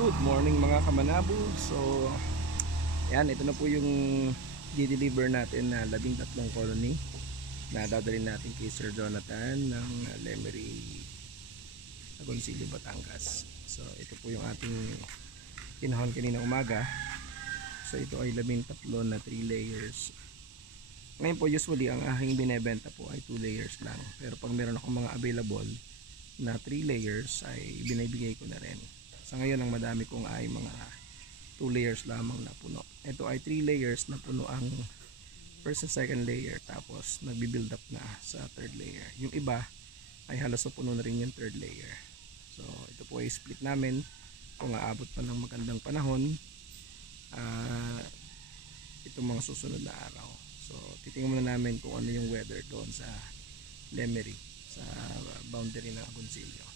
Good morning mga kamanabu. So, yan, ito na po yung di-deliver natin na 13 colony na dadalhin natin kay Sir Jonathan ng Lemery, Agoncillo, Batangas. So, ito po yung ating pinahon kanina umaga. So, ito ay 13 na 3 layers. Ngayon po, usually, ang aking binebenta po ay 2 layers lang. Pero pag meron akong mga available na 3 layers, ay binibigay ko na rin. Sa ngayon, ang madami kong ay mga 2 layers lamang na puno. Ito ay 3 layers na puno ang first and second layer. Tapos, nagbi-build up na sa third layer. Yung iba, ay halos na puno na rin yung third layer. So, ito po ay split namin. Kung aabot pa ng magandang panahon, itong mga susunod na araw. So, titingnan muna namin kung ano yung weather doon sa Lemery, sa boundary ng Agoncillo.